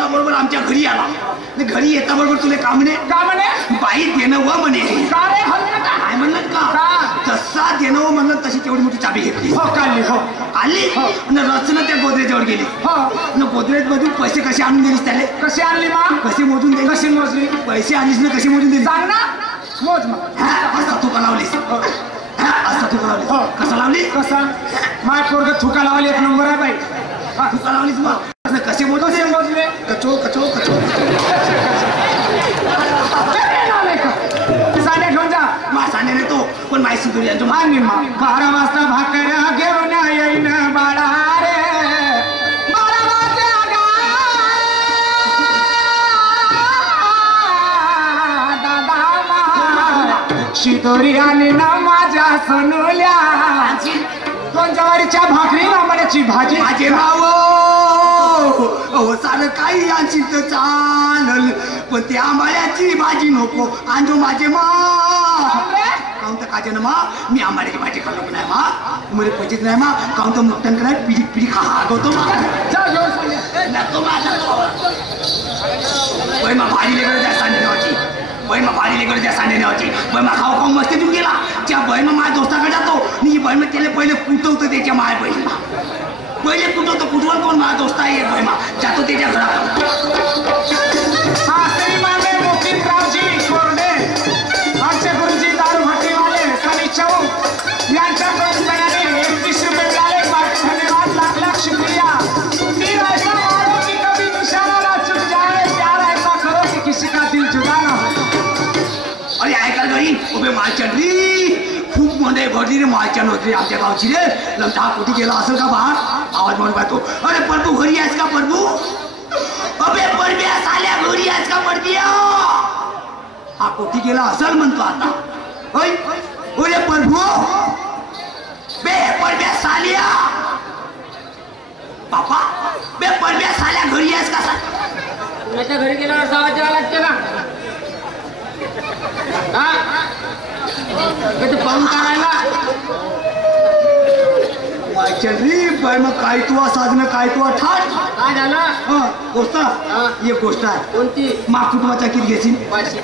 येता बरोबर आमच्या घरी आला. घरी येता बरोबर तुला का म्हणे बाई देणं व म्हणे. काय म्हणलं का तसा देणं व म्हणलं तशी तेवढी मोठी चाबी घेतली. आली आणि रचना त्या गोदरेजवर गेली. गोदरेज मधून पैसे कसे आणून दिलीस त्याला. कशी आणली मग कसे मोजून दिली. कशी मोजली पैसे आणलीस ना कशी मोजून दिली सांग ना. मोज मग असा तुका लावलीस. असा तुका लावलीस कसा लावली. कसा माय पोरग थुका लावली. एक नंबर आहे बाई. तुका लावलीस मग कसे मोजले कचो कचो कचो साड्या घेऊन जा. मासाने नेतो पण माहिती सुधू यांचं आणि मग 12 वाजता भाकर घेऊन येईन बाळा रे. 12 वाजता दादा शिदोरी आणि ना माझ्या सोनुल्या. दोन ज्वारीच्या भाकरी आंबाड्याची भाजी. माझे भाऊ अहो सारं काही आणशील तर चालल पण ते आंबाड्याची भाजी नको आणतो माझे मा. काहून तर काजे ना मा मी आंबाड्याची भाजी खाल्लो की नाही मा मला पचित नाही मा. काहून तर मुक्तन कराय पिढी पिढी खागवतो मा. नको मा भारी लेकर द्या सांडे नावाची. बहीण भारी लेकर द्या सांडे नावाची. बहीण खाऊ खाऊ मस्ती देऊन गेला. त्या बहीण माझ्या दोस्ताकडे जातो मी बहीण त्याला पहिले कुटवतो त्याच्या माय बहीणला. पहिले कुठवतो कुठवर कोण माझा दोस्त आहे बहीण जातो त्याच्या घरात. आमचे गुरुजी दारू भट्टीवाले सनी चौक यांच्या प्रोत्साहनाने 21 रुपये मिळाले. धन्यवाद लाख लाख शुक्रिया. तीर ऐसा मारो कि कभी निशाना ना चुक जाए. प्यार ऐसा करो कि किसी का दिल जुदा ना हो. अरे ऐकाल घरी उभे मालचंद्री खूप मध्ये भरली रे मालचंद होती आमच्या गावची रे. लमता कुठे गेला असेल का बाहेर आवाज म्हणून पाहतो. अरे प्रभू घरी आहेस का प्रभू. अबे परब्या साल्या घरी आहेस का परब्या. हा कोठी गेला असेल म्हणतो आता. होय ओरे प्रभू बे परब्या साल्या. बापा बे परब्या साल्या घरी आहेस का. कुणाच्या घरी गेल्यावर सावाज द्यावा लागते ना. पाहून काढायला मालचंद्री बाय मग काय तू साधनं काय तू ठाट काय झालं. गोष्ट एक गोष्ट आहे. कोणती. मा कुटुंबाचा किती घेशील.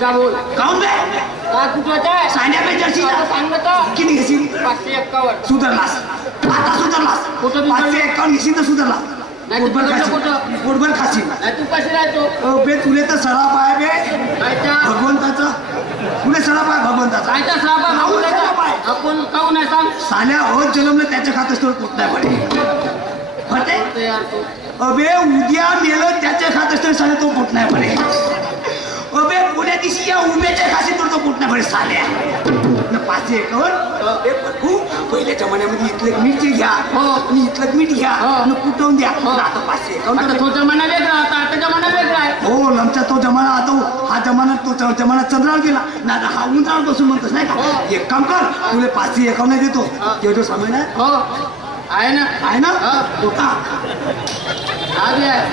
काहून बे काय कुठवाचा सांड्या जर्सी सांगत किती घेशील. 551 सुधारलास आता सुधारलास. 551 घेशील तर सुधारला. पोटभर खाशील. तू कशी राहतो बे तुले तर सराप आहे बे भगवंताचा. तुले सराप आहे भगवंताचा. आपण काहून आहे सांग. साल्या होत जन्मलं त्याच्या खात्यात पोट नाही पडे. अबे उद्या मेलं त्याच्या खात्यात साल्या तो पोट नाही पडे. अबे पुण्या दिवशी या उभ्याच्या खाशी तो पोट नाही पडे साल्या. 551 पहिल्या जमान्यामध्ये इथलं मिरची घ्या आणि इथलं मीठ घ्या कुटवून द्या. आता 551 तो जमाना वेगळा होता आता जमाना वेगळा आहे. हो लमचा तो जमाना आता हा जमाना तो जमाना चंद्रावर गेला ना. हा उंदरावर बसून म्हणतोस नाही का. एक काम कर तुला 551 देतो. तेवढं सामान आहे ना. आहे ना होता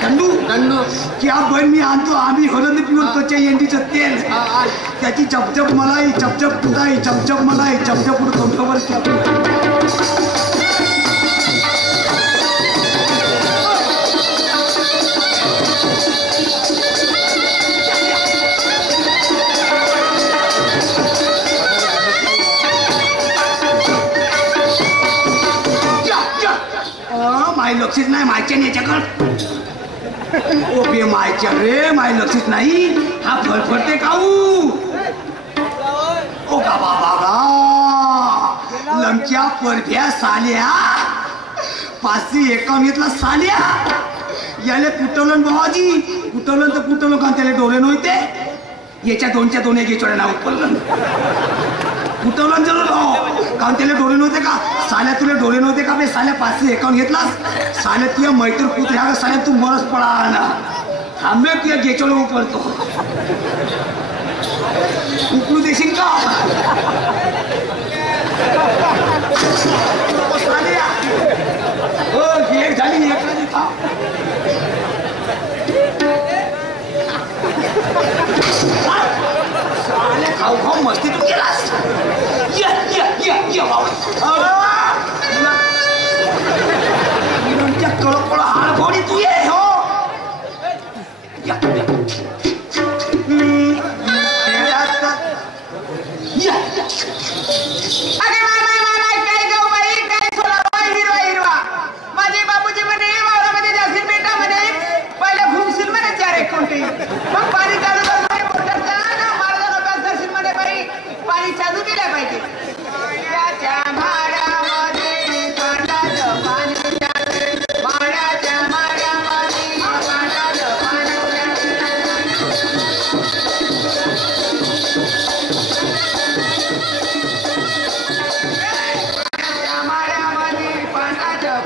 दंडू दंडू की हा बहीण मी आणतो. आम्ही हळद पिऊन त्वच्या एंडीचं तेल त्याची चपचप मलाई चपचप पुताई चपचप मलाई चपचप पुढे कंठावर. माय लक्षच नाही मायच्या याच्याकडं. ओबे मायच्या रे माय लक्षच नाही. हा फडफडते काऊ. ओ का बाबा लमच्या परभ्या साल्या 551 घेतला साल्या. याले कुटवलं बाबाजी. कुटवलं तर कुटवलं का त्याला डोळे नव्हते. याच्या दोनच्या दोन एक चोड्या नाव पडलं. कुटवलं जरूर हो कारण त्याला डोळे नव्हते का. साल्या तुला डोळे नव्हते का बे साल्या 551 घेतलास. साल्या तुझ्या मैत्र कुत्र्या का साल्या तू मरस पडा ना. थांबे तुझ्या गेचोला उपडतो. उकळू देशील का साल्या. हो एक झाली एक साल्या खाऊ खाऊ मस्ती तू केलास. कळकळ हाड फोडी तू ये हो. या या अरे माय काय गो बाई काय सोलावा हिरवा हिरवा माझे बाबूजी म्हणे वावरामध्ये जाशील बेटा म्हणे पहिले घुमशील म्हणे 4 एक कोटी मग पाणी चालू कर म्हणे मोटरचा ना मारला नका करशील म्हणे बाई पाणी चालू केलं पाहिजे माळ्याच्या माळ्यामध्ये कांडाचं पाणी जाते माळ्याच्या माळ्यामध्ये कांडाचं पाणी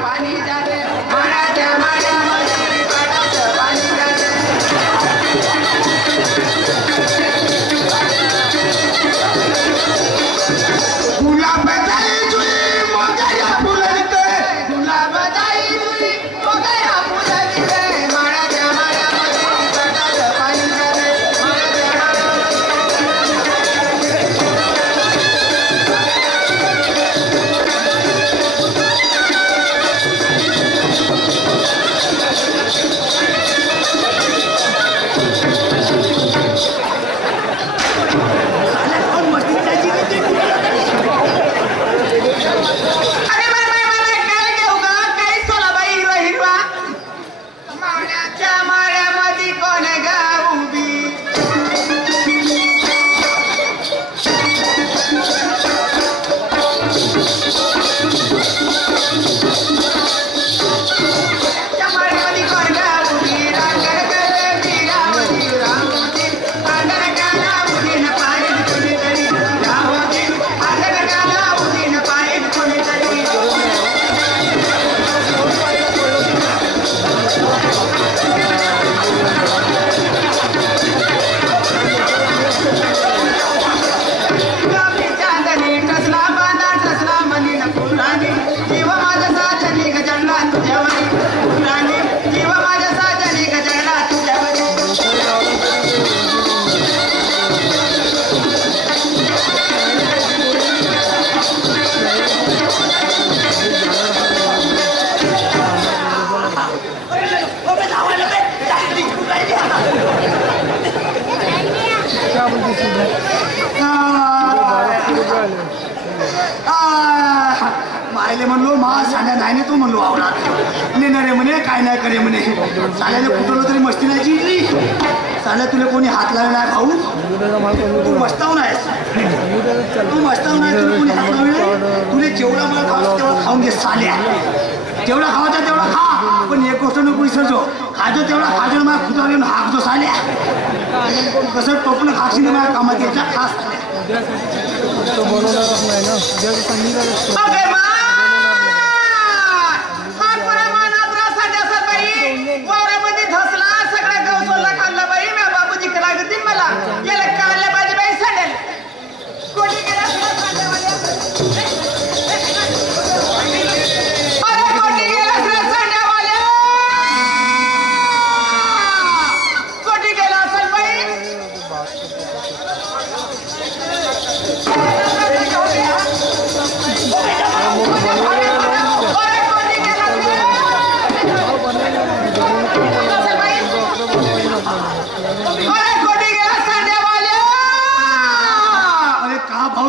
पाणी जाते माळ्याच्या माळ्यामध्ये पाटाचं पाणी जाते गुलाबजाई जुई मोगऱ्या फुलते गुलाबजाई जुई मोगऱ्या फुलते माळ्याच्या माळ्यामध्ये पाटाचं पाणी जाते मायले म्हणलो मा साड्या नाही तू म्हणलो आवरात नेणारे म्हणे काय नाही करे म्हणे साड्याने कुठवलं तरी मस्ती नाही जिंकली साड्या तुला कोणी हात लावला नाही भाऊ तू मस्तावून आहेस तू मस्तावून आहे तुला कोणी हात लावला तुला जेवढा मला खावं तेवढा खाऊन घे साल्या जेवढा खावायचा तेवढा खा पण एक गोष्ट नको विसरतो खाजो तेवढा खाजो मला खुदावर येऊन हाकतो साल्या कसं टोपलं खाशीने माझ्या कामात यायचा खास तो बनवणारच नाही ना उद्याचं संगीत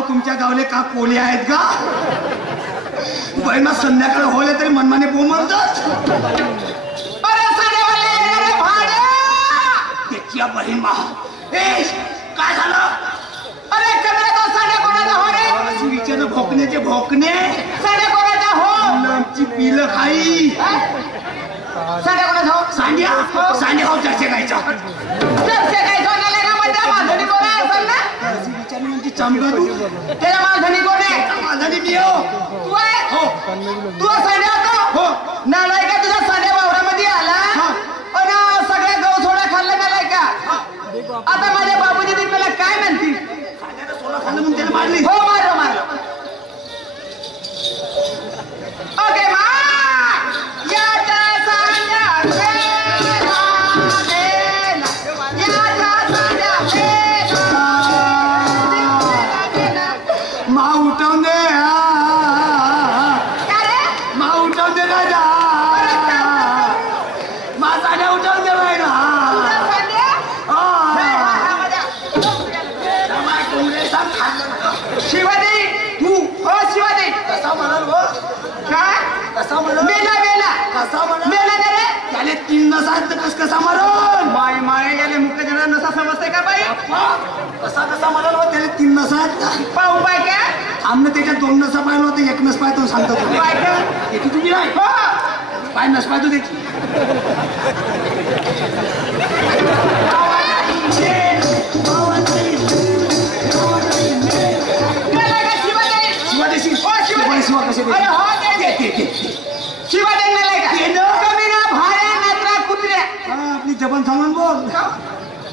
तुमच्या गावले का कोणी आहेत का बहिणा संध्याकाळ होले तरी मनमाने बोमलतात त्याच्या बहीण मा काय झालं अरे कमरे तो साड्या कोणाचा हो रे विचार भोकण्याचे भोकणे साड्या कोणाचा हो मुलांची पिलं खाई साड्या कोणाचा हो सांड्या सांड्या खाऊ चर्चे खायचा चर्चे खायचा माधुरी कोण आहे असेल ना चमका तू तेरा माधुरी कोण आहे माझानी मी हो तू आहे हो तू साड्या होतो हो नालाय का तुझ्या साड्या वावरामध्ये आला पण सगळ्या गहू सोडा खाल्ला नालाय का आता माझ्या बाबूजी तुम्ही मला काय म्हणतील सोडा खाल्लं म्हणून त्याला मारली हो मारलं मारलं ओके मा याच्या साड्या माझा उठवून दे मेला का रे त्याले 3 नसा आहेत तर कसा मरण माय माय गेले मुख्य जण नसा समजते का बाई कसा मरण हो त्याले 3 नसा आहेत का पाहू बाय काय आमने त्याच्यात 2 नसा पाहिलं होतं 1 नस पाहतो सांगतो तुला बाय का याची तुम्ही नाही हो पाय नस पाहतो त्याची शिवादेशी शिवा कसे अरे हो शिवा देणार का कमी ना भाड्या नात्रा कुत्र्या आपली जबान सांगून बोल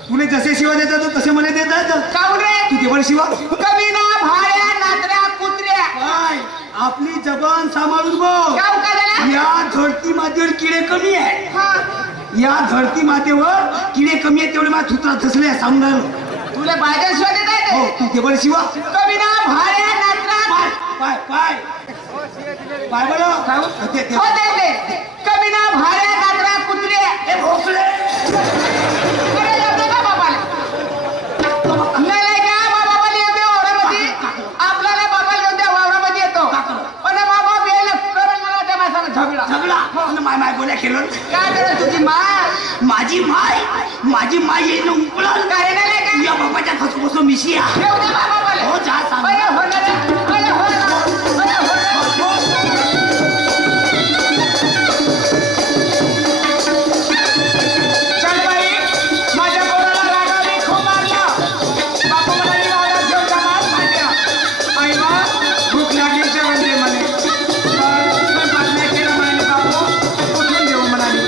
तुला जसे शिवा देतात तसे मला देतात काऊन रे तू देवर शिवा कमी ना भाड्या नात्रा कुत्र्या काय आपली जबान सांभाळून बोल काऊ का झाला या धरती मातेवर किडे कमी आहे हा या धरती मातेवर किडे कमी आहेत तेवढे माझ्या थुत्रा धसले सांगून राहिलो तुला बायका शिवा देत आहे हो तू देवर शिवा कमी ना भाड्या नात्रा पाय पाय पाय बरं हो दे कमी ना भाड्या नात्रा कुत्र्या ए भोसले अरे येतो का बाबाला नाही का बाबाला येते वावरामध्ये आपल्याला बाबाला येते वावरामध्ये येतो पण बाबा बेल प्रबंधनाच्या माणसाला झगडा माय माय बोल्या केलं काय करत तुझी माय माझी माय येणं उपळल काय नाही का या बाबाच्या फसफसो मिशिया येऊ दे बाबाला हो जा सांग अरे हो ना अरे हो ना अरे हो ना चल बाई माझ्या पोराला रागाने खूप मारला बापू म्हणाली वावरात घेऊन जा मास खात्या आई बा भूक लागली जेवण दे म्हणे स्वयंपाक नाही केला म्हणाली बापू उठून घेऊ म्हणाली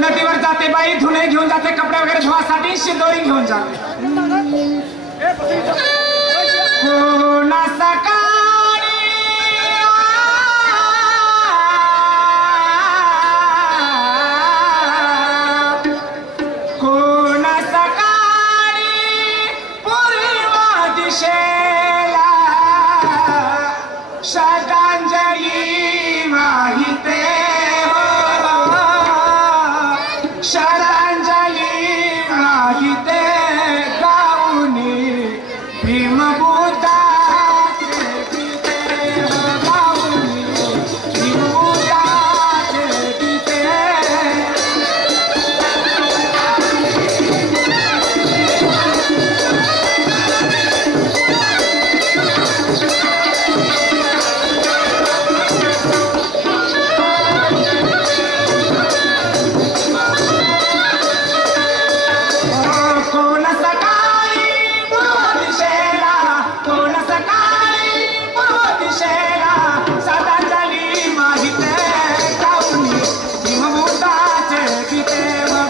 नदीवर जाते बाई धुणे घेऊन जाते कपडे वगैरे धुवासाठी शिंदोरी घेऊन जाते कोणा सकाळी कोणा सकाळी पूर्व दिशेला श्रद्धांजली वाहिते श्रद्धांजली वाहिते गाऊनी भीमबुद्धाचे गीते गाऊनी भीमबुद्धाचे गीते कोण सकाळी पूर्व दिशेला कोण सकाळी पूर्व दिशेला श्रद्धांजली वाहिते गाऊनी भीमबुद्धाचे गीते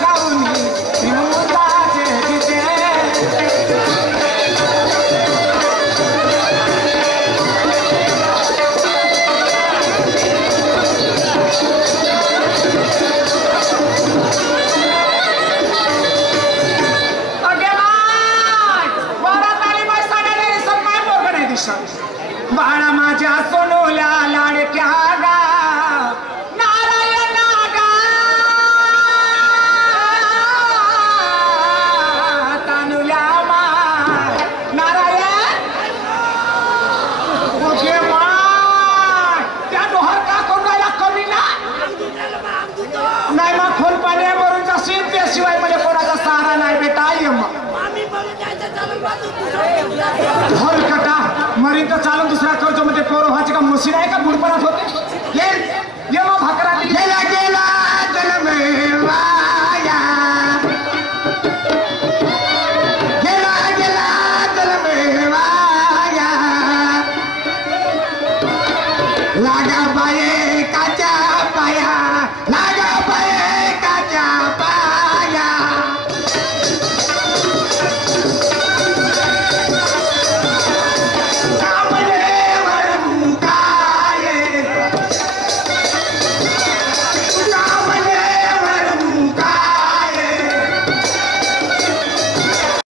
गाऊनी भीमबुद्धाचे गीते बाळा माझ्या सोनूला लाडक्या गा नारायणा गा तानुल्या माय नारायण ओके माय त्या डोहर का करून राहिला कमी ना नाही मग खोल पाणी मरून जाशील त्याशिवाय मला कोणाचा सहारा नाही बेटा ये मग हलकटा मरीन तर चालून दुसऱ्या करतो मध्ये पोर व्हायची का मुशी नाही का बुडपणात